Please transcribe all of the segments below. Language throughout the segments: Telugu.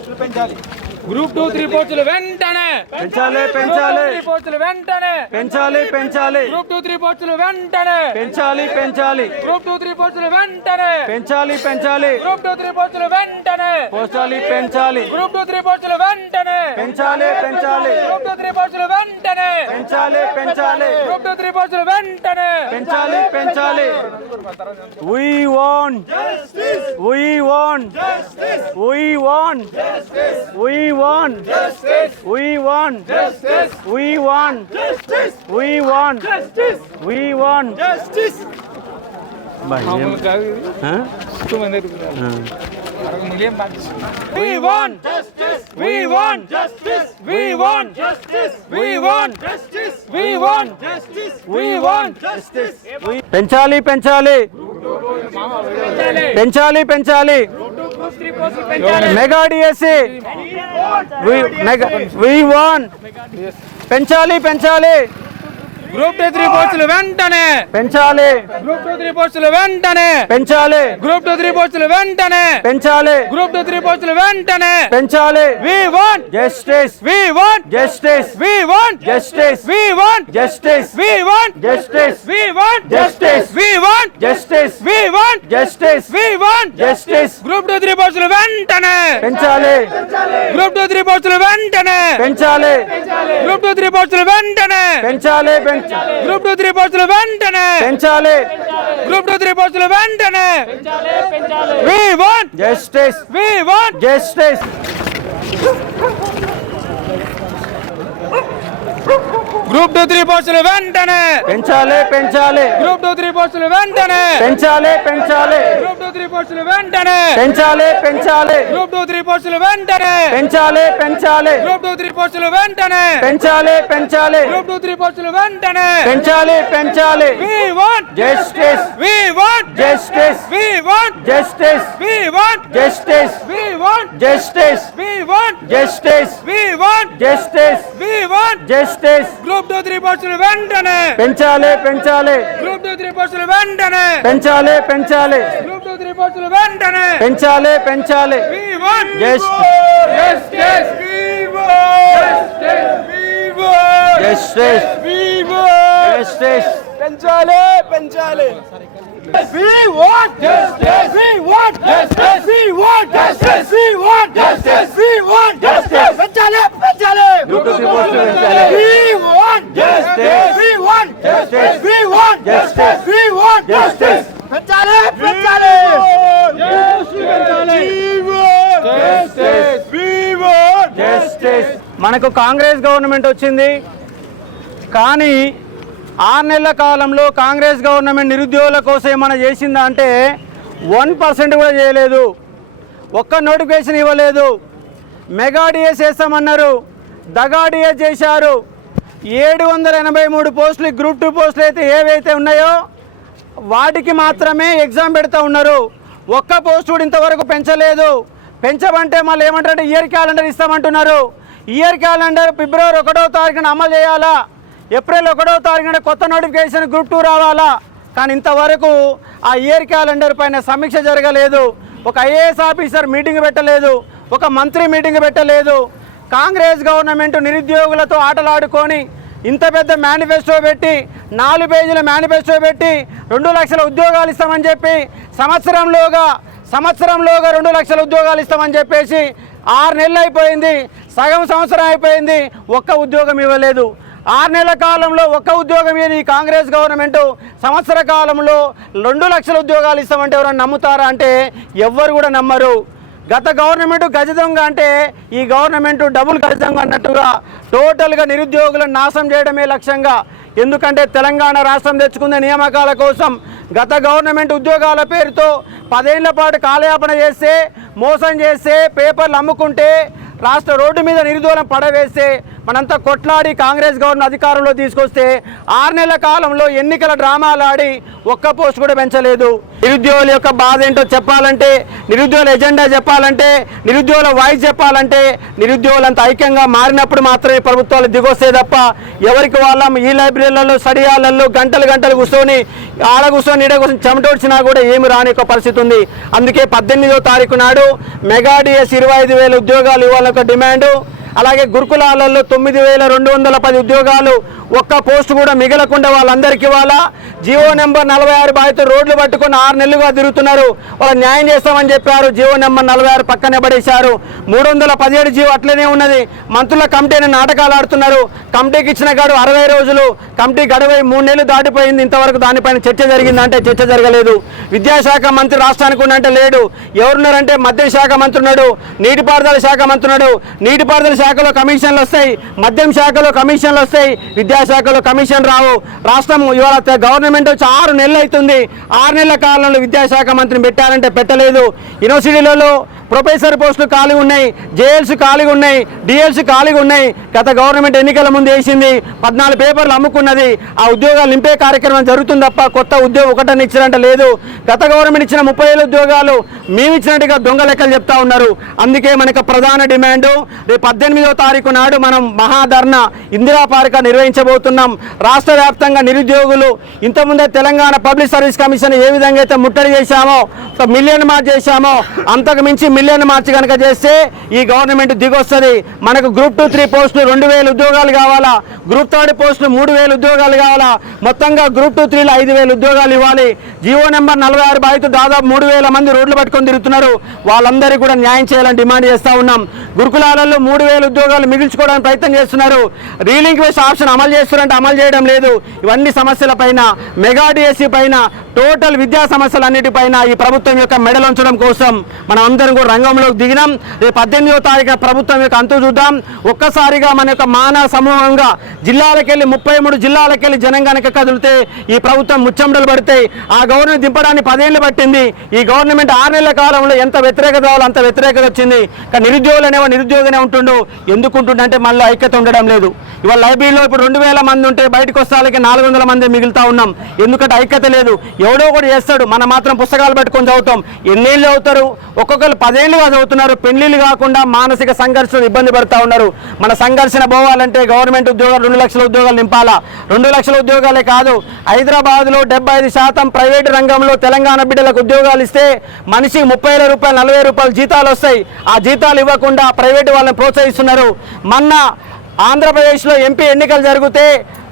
ఖర్చులు పెంచాలి గ్రూప్ టూ త్రీ పోస్టులు వెంటనే పెంచాలి పెంచాలి పోస్టులు వెంటనే పెంచాలి పెంచాలి గ్రూప్ టూ త్రీ పోస్టులు వెంటనే పెంచాలి పెంచాలి గ్రూప్ టూ త్రీ పోస్టులు వెంటనే పెంచాలి పెంచాలి గ్రూప్ టూ త్రీ పోస్టులు వెంటనే పోస్టాలి పెంచాలి గ్రూప్ టూ త్రీ పోస్టులు వెంటనే పెంచాలి పెంచాలి గ్రూప్ టూ త్రీ పోస్టులు వెంటనే పెంచాలి పెంచాలి గ్రూప్ టూ త్రీ పోస్టులు వెంటనే పెంచాలి పెంచాలి we want justice we want justice we want justice we want we want we want we want we want బా, ఏం- ఆ? We want We want We want We want We want We want పెంచాలి పెంచాలి పెంచాలి పెంచాలి mega DSC we want We, mega, we won. Yes. Penchali, group two three పోస్టులు వెంటనే పెంచాలి గ్రూప్ టూ త్రీ పోస్టులు వెంటనే పెంచాలి గ్రూప్ టూ త్రీ పోస్టులు వెంటనే పెంచాలి గ్రూప్ టూ త్రీ పోస్టులు వెంటనే పెంచాలి we want justice we want justice we want justice we want justice we want justice we want justice we want justice we want justice we want justice group two three పోస్టులు వెంటనే పెంచాలి గ్రూప్ టూ త్రీ పోస్టులు వెంటనే పెంచాలి గ్రూప్ టూ త్రీ పోస్టులు వెంటనే పెంచాలి గ్రూప్ టూ త్రీ పోస్టులు వెంటనే పెంచాలి గ్రూప్ టూ త్రీ పోస్టులు వెంటనే justice we want justice group two three పోస్టులు వెంటనే పెంచాలి పెంచాలి గ్రూప్ టూ త్రీ పోస్టులు వెంటనే పెంచాలి పెంచాలి గ్రూప్ టూ త్రీ పోస్టులు వెంటనే పెంచాలి పెంచాలి గ్రూప్ టూ త్రీ పోస్టులు వెంటనే పెంచాలి పెంచాలి గ్రూప్ టూ త్రీ పోస్టులు వెంటనే పెంచాలి పెంచాలి గ్రూప్ టూ త్రీ పోస్టులు వెంటనే పెంచాలి పెంచాలి we want justice we want justice we want justice we want justice we want justice we want justice we want justice we want justice group two three పోస్టులు వెంటనే పెంచాలి పెంచాలి గ్రూప్ టూ త్రీ పోస్టులు వెంటనే పెంచాలి పెంచాలి గ్రూప్ టూ త్రీ పోస్టులు వెంటనే పెంచాలి పెంచాలి We want Justice. Justice We want Justice We want justice We want justice పెంచాలి పెంచాలి We want justice. We want justice. We want justice. We want justice. We want justice. పెంచాలి పెంచాలి We మనకు కాంగ్రెస్ గవర్నమెంట్ వచ్చింది కానీ ఆరు నెలల కాలంలో కాంగ్రెస్ గవర్నమెంట్ నిరుద్యోగుల కోసం ఏమైనా చేసిందా అంటే వన్ పర్సెంట్ కూడా చేయలేదు ఒక్క నోటిఫికేషన్ ఇవ్వలేదు మెగా డిఎస్ చేస్తామన్నారు దగా డిఎస్ చేశారు ఏడు వందల ఎనభై మూడు పోస్టులు గ్రూప్ టూ పోస్టులు అయితే ఏవైతే ఉన్నాయో వాటికి మాత్రమే ఎగ్జామ్ పెడతా ఉన్నారు ఒక్క పోస్ట్ కూడా ఇంతవరకు పెంచలేదు పెంచమంటే మళ్ళీ ఏమంటారంటే ఇయర్ క్యాలెండర్ ఇస్తామంటున్నారు ఇయర్ క్యాలెండర్ ఫిబ్రవరి ఒకటో తారీఖున అమలు చేయాలా ఏప్రిల్ ఒకటో తారీఖున కొత్త నోటిఫికేషన్ గ్రూప్ టూ రావాలా కానీ ఇంతవరకు ఆ ఇయర్ క్యాలెండర్ పైన సమీక్ష జరగలేదు ఒక ఐఏఎస్ ఆఫీసర్ మీటింగ్ పెట్టలేదు ఒక మంత్రి మీటింగ్ పెట్టలేదు కాంగ్రెస్ గవర్నమెంట్ నిరుద్యోగులతో ఆటలాడుకొని ఇంత పెద్ద మేనిఫెస్టో పెట్టి నాలుగు పేజీల మేనిఫెస్టో పెట్టి రెండు లక్షల ఉద్యోగాలు ఇస్తామని చెప్పి సంవత్సరంలోగా సంవత్సరంలోగా రెండు లక్షల ఉద్యోగాలు ఇస్తామని చెప్పేసి ఆరు నెలలు అయిపోయింది సగం సంవత్సరం అయిపోయింది ఒక్క ఉద్యోగం ఇవ్వలేదు ఆరు నెలల కాలంలో ఒక్క ఉద్యోగం ఈ కాంగ్రెస్ గవర్నమెంట్ సంవత్సర కాలంలో రెండు లక్షల ఉద్యోగాలు ఇస్తామంటే ఎవరైనా నమ్ముతారా అంటే ఎవ్వరు కూడా నమ్మరు గత గవర్నమెంట్ గజ దొంగ అంటే ఈ గవర్నమెంట్ డబుల్ గజ దొంగ అన్నట్టుగా టోటల్గా నిరుద్యోగులను నాశనం చేయడమే లక్ష్యంగా ఎందుకంటే తెలంగాణ రాష్ట్రం తెచ్చుకున్న నియామకాల కోసం గత గవర్నమెంట్ ఉద్యోగాల పేరుతో పదేళ్ల పాటు కాలయాపన చేస్తే మోసం చేస్తే పేపర్లు అమ్ముకుంటే రాష్ట్ర రోడ్డు మీద నిరుద్యోగం పడవేస్తే మనంతా కొట్లాడి కాంగ్రెస్ గవర్నమెంట్ అధికారంలో తీసుకొస్తే ఆరు నెలల కాలంలో ఎన్నికల డ్రామాలు ఆడి ఒక్క పోస్ట్ కూడా పెంచలేదు నిరుద్యోగుల యొక్క బాధ ఏంటో చెప్పాలంటే నిరుద్యోగుల ఎజెండా చెప్పాలంటే నిరుద్యోగుల వాయిస్ చెప్పాలంటే నిరుద్యోగులంత ఐక్యంగా మారినప్పుడు మాత్రమే ప్రభుత్వాలు దిగొస్తే తప్ప ఎవరికి వాళ్ళం ఈ లైబ్రరీలలో స్టడీయాలలో గంటలు గంటలు కూర్చొని ఆడ కూర్చొని నీడ కూర్చొని చెమటోడ్చినా కూడా ఏమి రాని ఒక పరిస్థితి ఉంది అందుకే పద్దెనిమిదో తారీఖు నాడు మెగాడిఎస్ ఇరవై ఐదు వేల ఉద్యోగాలు ఇవ్వాలొక డిమాండు అలాగే గురుకులాలలో తొమ్మిది ఉద్యోగాలు ఒక్క పోస్ట్ కూడా మిగలకుండా వాళ్ళందరికీ వాళ్ళ జియో నెంబర్ నలభై ఆరు బాధితులు రోడ్లు పట్టుకుని ఆరు నెలలుగా తిరుగుతున్నారు వాళ్ళు న్యాయం చేస్తామని చెప్పారు జియో నెంబర్ నలభై ఆరు పక్కనే పడేశారు మూడు వందల పదిహేడు జియో అట్లనే ఉన్నది మంత్రుల కమిటీని నాటకాలు ఆడుతున్నారు కమిటీకి ఇచ్చిన గడువు అరవై రోజులు కమిటీ గడువై మూడు నెలలు దాటిపోయింది ఇంతవరకు దానిపైన చర్చ జరిగిందంటే చర్చ జరగలేదు విద్యాశాఖ మంత్రి రాష్ట్రానికి ఉన్నంటే లేడు ఎవరున్నారంటే మద్యం శాఖ మంత్రి ఉన్నాడు నీటిపారుదల శాఖ మంత్రి ఉన్నాడు నీటిపారుదల శాఖలో కమిషన్లు వస్తాయి మద్యం శాఖలో కమిషన్లు వస్తాయి విద్యా విద్యాశాఖలో కమిషన్ రావు రాష్ట్రం ఇవాళ గవర్నమెంట్ వచ్చి ఆరు నెలలు అవుతుంది ఆరు నెలల కాలంలో విద్యాశాఖ మంత్రిని పెట్టారంటే పెట్టలేదు యూనివర్సిటీలలో ప్రొఫెసర్ పోస్టులు ఖాళీ ఉన్నాయి జేఎల్స్ ఖాళీగా ఉన్నాయి డిఎల్స్ ఖాళీగా ఉన్నాయి గత గవర్నమెంట్ ఎన్నికల ముందు వేసింది పద్నాలుగు పేపర్లు అమ్ముకున్నది ఆ ఉద్యోగాలు నింపే కార్యక్రమం జరుగుతుంది తప్ప కొత్త ఉద్యోగం ఒకటని ఇచ్చినట్టు లేదు గత గవర్నమెంట్ ఇచ్చిన ముప్పై ఉద్యోగాలు మేము ఇచ్చినట్టుగా దొంగ లెక్కలు చెప్తా ఉన్నారు అందుకే మనకు ప్రధాన డిమాండ్ రేపు పద్దెనిమిదవ తారీఖు నాడు మనం మహాధర్ణ ఇందిరా పార్క నిర్వహించబోతున్నాం రాష్ట్ర వ్యాప్తంగా నిరుద్యోగులు ఇంతకుముందే తెలంగాణ పబ్లిక్ సర్వీస్ కమిషన్ ఏ విధంగా అయితే ముట్టడి చేశామో మిలియన్ మార్క్ చేశామో అంతకు మించి మిలియన్ మార్చి కనుక చేస్తే ఈ గవర్నమెంట్ దిగొస్తుంది మనకు గ్రూప్ టూ త్రీ పోస్టులు రెండు వేలు ఉద్యోగాలు కావాలా గ్రూప్ థర్డ్ పోస్టులు మూడు వేలు ఉద్యోగాలు కావాలా మొత్తంగా గ్రూప్ టూ త్రీలో ఐదు వేలు ఉద్యోగాలు ఇవ్వాలి జియో నెంబర్ నలభై ఆరు బాధితులు దాదాపు మూడు వేల మంది రోడ్లు పట్టుకొని తిరుగుతున్నారు వాళ్ళందరికీ కూడా న్యాయం చేయాలని డిమాండ్ చేస్తూ ఉన్నాం గురుకులాలలో మూడు వేల ఉద్యోగాలు మిగిల్చుకోవడానికి ప్రయత్నం చేస్తున్నారు రీలింగ్ వేసి ఆప్షన్ అమలు చేస్తున్నారంటే అమలు చేయడం లేదు ఇవన్నీ సమస్యల పైన మెగా డిఎస్సీ పైన టోటల్ విద్యా సమస్యలన్నిటిపైన ఈ ప్రభుత్వం యొక్క మెడలు ఉంచడం కోసం మనం అందరం కూడా రంగంలోకి దిగినాం రేపు పద్దెనిమిదో తారీఖు ప్రభుత్వం యొక్క అంతు చూద్దాం ఒక్కసారిగా మన యొక్క మానవ సమూహంగా జిల్లాలకెళ్ళి ముప్పై మూడు జిల్లాలకెళ్ళి జనం కనుక కదిలితే ఈ ప్రభుత్వం ముచ్చెండలు పడితే ఆ గవర్నమెంట్ దింపడానికి పదేళ్ళు పట్టింది ఈ గవర్నమెంట్ ఆరు నెలల కాలంలో ఎంత వ్యతిరేకత రావాలో అంత వ్యతిరేకత వచ్చింది కానీ నిరుద్యోగులు అనేవా నిరుద్యోగనే ఉంటుండు ఎందుకుంటుండంటే మళ్ళీ ఐక్యత ఉండడం లేదు ఇవాళ లైబ్రరీలో ఇప్పుడు రెండు వేల మంది ఉంటే బయటకు వస్తాలకి నాలుగు వందల మంది మిగులుతా ఉన్నాం ఎందుకంటే ఐక్యత లేదు ఎవడో ఒకటి చేస్తాడు మనం మాత్రం పుస్తకాలు పెట్టుకొని చదువుతాం ఎన్నేళ్ళు చదువుతారు ఒక్కొక్కరు పదేళ్ళు చదువుతున్నారు పెళ్లిళ్ళు కాకుండా మానసిక సంఘర్షణ ఇబ్బంది పడుతూ ఉన్నారు మన సంఘర్షణ పోవాలంటే గవర్నమెంట్ ఉద్యోగాలు రెండు లక్షల ఉద్యోగాలు నింపాలా రెండు లక్షల ఉద్యోగాలే కాదు హైదరాబాద్లో డెబ్బై ఐదు శాతం ప్రైవేటు రంగంలో తెలంగాణ బిడ్డలకు ఉద్యోగాలు ఇస్తే మనిషి ముప్పై వేల రూపాయలు నలభై రూపాయలు జీతాలు వస్తాయి ఆ జీతాలు ఇవ్వకుండా ప్రైవేటు వాళ్ళని ప్రోత్సహిస్తున్నారు మొన్న ఆంధ్రప్రదేశ్లో ఎంపీ ఎన్నికలు జరిగితే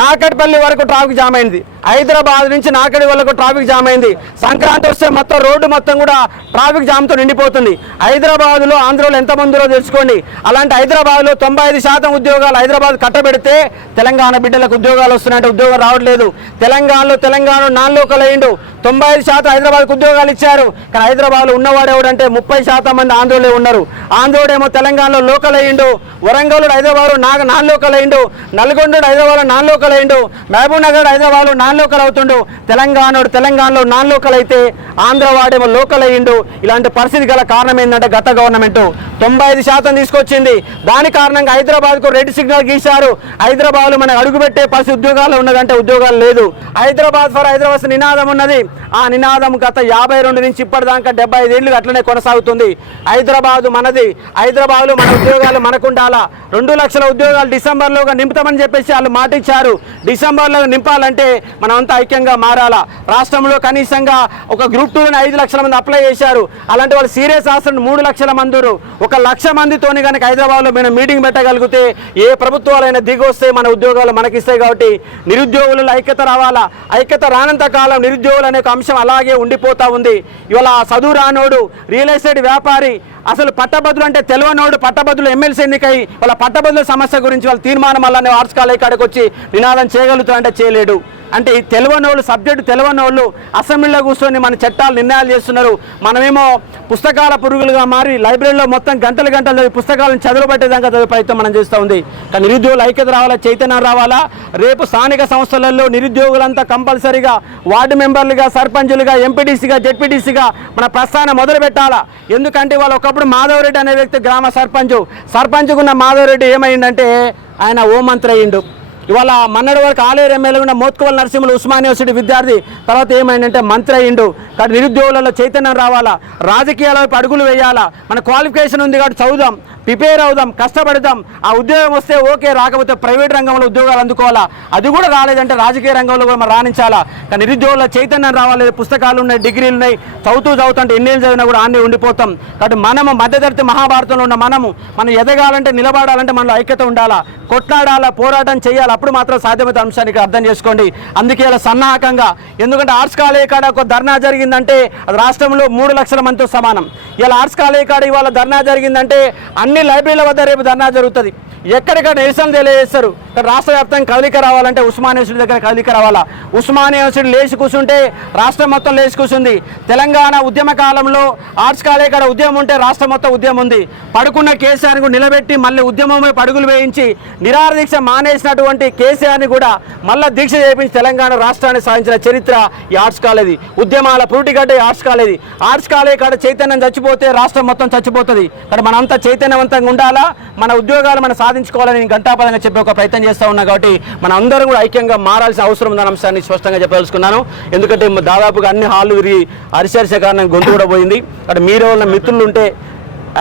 నాకడిపల్లి వరకు ట్రాఫిక్ జామ్ అయింది హైదరాబాద్ నుంచి నాకడి వరకు ట్రాఫిక్ జామ్ అయింది సంక్రాంతి వస్తే మొత్తం రోడ్డు మొత్తం కూడా ట్రాఫిక్ జామ్తో నిండిపోతుంది హైదరాబాద్లో ఆంధ్రలో ఎంతమందిలో తెలుసుకోండి అలాంటి హైదరాబాద్లో తొంభై శాతం ఉద్యోగాలు హైదరాబాద్ కట్టబెడితే తెలంగాణ బిడ్డలకు ఉద్యోగాలు వస్తున్నాయంటే ఉద్యోగం రావట్లేదు తెలంగాణలో తెలంగాణ నాన్ లోకల్ అయ్యిండు తొంభై ఐదు శాతం హైదరాబాద్కు ఉద్యోగాలు ఇచ్చారు కానీ హైదరాబాద్లో ఉన్నవాడు ఎవడంటే ముప్పై శాతం మంది ఆంధ్రలో ఉన్నారు ఆంధ్రుడేమో తెలంగాణలో లోకల్ అయ్యిండు వరంగల్ హైదరాబాద్ నాన్ లోకల్ అయ్యిండు Nalgonda Hyderabad non local local అయిండు మహబూబ్ నగర్ హైదరాబాద్ నాన్ లోకల్ అవుతుండు తెలంగాణడు తెలంగాణలో నాన్ లోకల్ అయితే ఆంధ్ర వాడేమో లోకల్ అయ్యిండు ఇలాంటి పరిస్థితి గల కారణం ఏంటంటే గత గవర్నమెంట్ తొంభై ఐదు శాతం తీసుకొచ్చింది దాని కారణంగా హైదరాబాద్కు రెడ్ సిగ్నల్ గీశారు హైదరాబాద్లో మనకు అడుగుపెట్టే పరిస్థితి ఉద్యోగాలు ఉన్నదంటే ఉద్యోగాలు లేదు హైదరాబాద్ ఫర్ హైదరాబాద్ నినాదం ఉన్నది ఆ నినాదం గత యాభై రెండు నుంచి ఇప్పటిదాకా డెబ్బై ఐదేళ్లు అట్లనే కొనసాగుతుంది హైదరాబాద్ మనది హైదరాబాద్లో మన ఉద్యోగాలు మనకుండాలా రెండు లక్షల ఉద్యోగాలు డిసెంబర్లోగా నింపుతామని చెప్పేసి వాళ్ళు మాటిచ్చారు నింపారు డిసెంబర్లో నింపాలంటే మనం అంతా ఐక్యంగా మారాలా రాష్ట్రంలో కనీసంగా ఒక గ్రూప్ టూని ఐదు లక్షల మంది అప్లై చేశారు అలాంటి వాళ్ళు సీరియస్ ఆస్తులు మూడు లక్షల మందురు ఒక లక్ష మందితోని కనుక హైదరాబాద్లో మనం మీటింగ్ పెట్టగలిగితే ఏ ప్రభుత్వాలైనా దిగొస్తే మన ఉద్యోగాలు మనకిస్తాయి కాబట్టి నిరుద్యోగులలో ఐక్యత రావాలా ఐక్యత రానంత కాలం నిరుద్యోగులు అనే ఒక అంశం అలాగే ఉండిపోతూ ఉంది ఇవాళ చదువు రానోడు రియల్ ఎస్టేట్ వ్యాపారి అసలు పట్టభద్రులు అంటే తెలివనోడు పట్టభద్రులు ఎమ్మెల్సీ ఎన్నికై వాళ్ళ పట్టభద్రుల సమస్య గురించి వాళ్ళ తీర్మానం వల్ల ఆర్ట్స్ కాలేజ్ కాడికి వచ్చి నినాదం చేయగలుగుతారంటే చేయలేడు అంటే తెలియని వాళ్ళు సబ్జెక్టు తెలియని వాళ్ళు అసెంబ్లీలో కూర్చొని మన చట్టాలు నిర్ణయాలు చేస్తున్నారు మనమేమో పుస్తకాల పురుగులుగా మారి లైబ్రరీలో మొత్తం గంటలు గంటలు పుస్తకాలను చదవబట్టేదాకా చదివే ప్రయత్నం మనం చేస్తూ ఉంది కానీ నిరుద్యోగులు ఐక్యత రావాలా చైతన్యం రావాలా రేపు స్థానిక సంస్థలలో నిరుద్యోగులంతా కంపల్సరీగా వార్డు మెంబర్లుగా సర్పంచులుగా ఎంపీటీసీగా జెడ్పీటీసీగా మన ప్రస్థానం మొదలు పెట్టాలా ఎందుకంటే వాళ్ళు ఒకప్పుడు మాధవరెడ్డి అనే వ్యక్తి గ్రామ సర్పంచ్ సర్పంచ్కున్న మాధవరెడ్డి ఏమైందంటే ఆయన ఓ మంత్రి అయ్యిండు ఇవాళ మన్నడి వరకు ఆలేరు ఎమ్మెల్యే ఉన్న మోత్కువల్ నరసింహులు ఉస్మాన్ యూనివర్సిటీ విద్యార్థి తర్వాత ఏమైందంటే మంత్రి అయ్యిండు కానీ నిరుద్యోగులలో చైతన్యం రావాలా రాజకీయాల వైపు అడుగులు వేయాలా మన క్వాలిఫికేషన్ ఉంది కాబట్టి చదువుదాం ప్రిపేర్ అవుదాం కష్టపడదాం ఆ ఉద్యోగం వస్తే ఓకే రాకపోతే ప్రైవేట్ రంగంలో ఉద్యోగాలు అందుకోవాలా అది కూడా రాలేదంటే రాజకీయ రంగంలో కూడా మనం రాణించాలా కానీ నిరుద్యోగుల చైతన్యం రావాలి పుస్తకాలు ఉన్నాయి డిగ్రీలు ఉన్నాయి చదువుతూ చదువుతుంటే ఎన్నేళ్ళు చదివినా కూడా ఆన్నే ఉండిపోతాం కాబట్టి మనము మధ్యతరతి మహాభారతంలో ఉన్న మనము మనం ఎదగాలంటే నిలబడాలంటే మనలో ఐక్యత ఉండాలా కొట్లాడాలా పోరాటం చేయాలి అప్పుడు మాత్రం సాధ్యమైన అంశాన్ని ఇక్కడ అర్థం చేసుకోండి అందుకే ఇలా సన్నాహకంగా ఎందుకంటే ఆర్ట్స్ కాలేజీ కాడ ఒక ధర్నా జరిగిందంటే రాష్ట్రంలో మూడు లక్షల మందితో సమానం ఇలా ఆర్ట్స్ కాలేజీ కాడ ఇవాళ ధర్నా జరిగిందంటే అన్ని లైబ్రరీల వద్ద రేపు ధర్నా జరుగుతుంది ఎక్కడెక్కడ నిరసన తెలియజేస్తారు ఇక్కడ రాష్ట్ర వ్యాప్తంగా కదలిక రావాలంటే ఉస్మానియా యూనివర్సిటీ దగ్గర కదలిక రావాలా ఉస్మానియా యూనివర్సిటీ లేచి కూర్చుంటే రాష్ట్రం మొత్తం లేచి కూర్చుంది తెలంగాణ ఉద్యమ కాలంలో ఆర్ట్స్ కాలేజ్ ఇక్కడ ఉద్యమం ఉంటే రాష్ట్రం మొత్తం ఉద్యమం ఉంది పడుకున్న కు నిలబెట్టి మళ్ళీ ఉద్యమమే పడుగులు వేయించి నిరార దీక్ష మానేసినటువంటి కేసీఆర్ని కూడా మళ్ళీ దీక్ష చేయించి తెలంగాణ రాష్ట్రాన్ని సాధించిన చరిత్ర ఈ ఆర్ట్స్ కాలేది ఉద్యమాల పురుటిగడ్డ ఈ ఆర్ట్స్ కాలేజ్ ఆర్ట్స్ కాలేజ్ కాడ చైతన్యం చచ్చిపోతే రాష్ట్రం మొత్తం చచ్చిపోతుంది ఇక్కడ మనంతా చైతన్యవంతంగా ఉండాలా మన ఉద్యోగాలు మన సాధి సంపాదించుకోవాలని నేను ఘంటాపదంగా చెప్పే ఒక ప్రయత్నం చేస్తూ ఉన్నా కాబట్టి మన అందరూ కూడా ఐక్యంగా మారాల్సిన అవసరం ఉందన్న అంశాన్ని స్పష్టంగా చెప్పదలుచుకున్నాను ఎందుకంటే దాదాపుగా అన్ని హాళ్ళు విరిగి అరిసరిసే కారణం గొంతు కూడా పోయింది అక్కడ మీరు మిత్రులు ఉంటే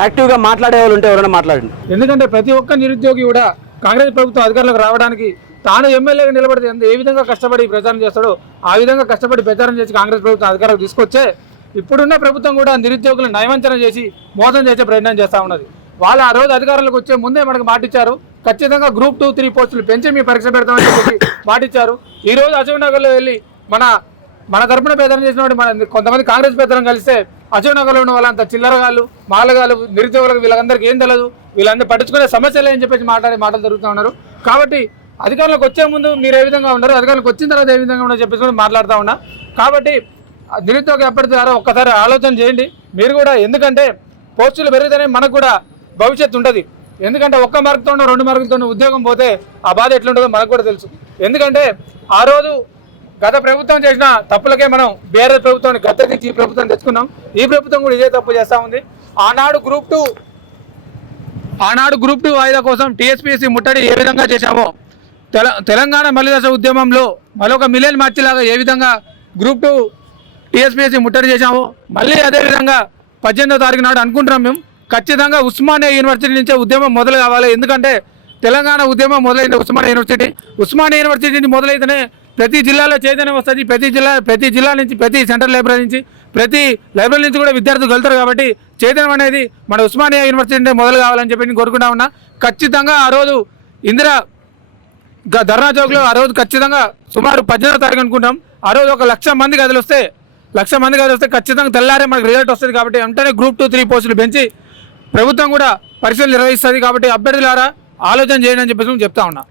యాక్టివ్గా మాట్లాడే వాళ్ళు ఉంటే ఎవరైనా మాట్లాడండి ఎందుకంటే ప్రతి ఒక్క నిరుద్యోగి కూడా కాంగ్రెస్ ప్రభుత్వం అధికారులకు రావడానికి తాను ఎమ్మెల్యేగా నిలబడితే ఏ విధంగా కష్టపడి ప్రచారం చేస్తాడో ఆ విధంగా కష్టపడి ప్రచారం చేసి కాంగ్రెస్ ప్రభుత్వం అధికారులకు తీసుకొచ్చే ఇప్పుడున్న ప్రభుత్వం కూడా నిరుద్యోగులను నయవంచన చేసి మోసం చేసే ప్రయత్నం చేస్తూ ఉన్నది వాళ్ళు ఆ రోజు అధికారంలోకి వచ్చే ముందే మనకు మాటిచ్చారు ఖచ్చితంగా గ్రూప్ టూ త్రీ పోస్టులు పెంచి మీ పరీక్ష పెడతామని చెప్పి మాటిచ్చారు ఈ రోజు అశోక్ నగర్లో వెళ్ళి మన మన తరపున పేదరం చేసిన మన కొంతమంది కాంగ్రెస్ పేదరం కలిస్తే అశోక్ నగర్లో ఉన్న వాళ్ళంత చిల్లరగాళ్ళు మాలగాళ్ళు నిరుద్యోగులకు వీళ్ళందరికీ ఏం తెలియదు వీళ్ళందరూ పట్టించుకునే సమస్యలే అని చెప్పేసి మాట్లాడే మాటలు జరుగుతూ ఉన్నారు కాబట్టి అధికారంలోకి వచ్చే ముందు మీరు ఏ విధంగా ఉన్నారు అధికారంలోకి వచ్చిన తర్వాత ఏ విధంగా ఉన్నారో చెప్పేసి కూడా మాట్లాడుతూ ఉన్నా కాబట్టి నిరుద్యోగ అభ్యర్థి ద్వారా ఒక్కసారి ఆలోచన చేయండి మీరు కూడా ఎందుకంటే పోస్టులు పెరిగితేనే మనకు కూడా భవిష్యత్తు ఉంటుంది ఎందుకంటే ఒక్క మార్కుతోనో రెండు మార్గంతో ఉద్యోగం పోతే ఆ బాధ ఎట్లుంటుందో మనకు కూడా తెలుసు ఎందుకంటే ఆ రోజు గత ప్రభుత్వం చేసిన తప్పులకే మనం వేరే ప్రభుత్వాన్ని నుంచి ఈ ప్రభుత్వం తెచ్చుకున్నాం ఈ ప్రభుత్వం కూడా ఇదే తప్పు చేస్తూ ఉంది ఆనాడు గ్రూప్ టూ ఆనాడు గ్రూప్ టూ వాయిదా కోసం టీఎస్పీఎస్సీ ముట్టడి ఏ విధంగా చేశామో తెల తెలంగాణ మల్లిదశ ఉద్యమంలో మరొక మిలియన్ మార్చిలాగా ఏ విధంగా గ్రూప్ టూ టీఎస్పీఎస్సీ ముట్టడి చేశామో మళ్ళీ అదేవిధంగా పద్దెనిమిదో తారీఖు నాడు అనుకుంటున్నాం మేము ఖచ్చితంగా ఉస్మానియా యూనివర్సిటీ నుంచే ఉద్యమం మొదలు కావాలి ఎందుకంటే తెలంగాణ ఉద్యమం మొదలైంది ఉస్మానియా యూనివర్సిటీ ఉస్మానియా యూనివర్సిటీ మొదలైతేనే ప్రతి జిల్లాలో చైతన్యం వస్తుంది ప్రతి జిల్లా ప్రతి జిల్లా నుంచి ప్రతి సెంట్రల్ లైబ్రరీ నుంచి ప్రతి లైబ్రరీ నుంచి కూడా విద్యార్థులు వెళ్తారు కాబట్టి చైతన్యం అనేది మన ఉస్మానియా యూనివర్సిటీ మొదలు కావాలని చెప్పి నేను కోరుకుంటా ఉన్నా ఖచ్చితంగా ఆ రోజు ఇందిరా ధర్నా చౌక్లో ఆ రోజు ఖచ్చితంగా సుమారు పద్దెనిమిదో తారీఖు అనుకుంటాం ఆ రోజు ఒక లక్ష మంది గదిలు వస్తే లక్ష మంది గదిలు వస్తే ఖచ్చితంగా తెల్లారే మనకు రిజల్ట్ వస్తుంది కాబట్టి వెంటనే గ్రూప్ టూ త్రీ పోస్టులు పెంచి ప్రభుత్వం కూడా పరిశీలన నిర్వహిస్తుంది కాబట్టి అభ్యర్థులారా ఆలోచన చేయండి అని చెప్పేసి చెప్తా ఉన్నా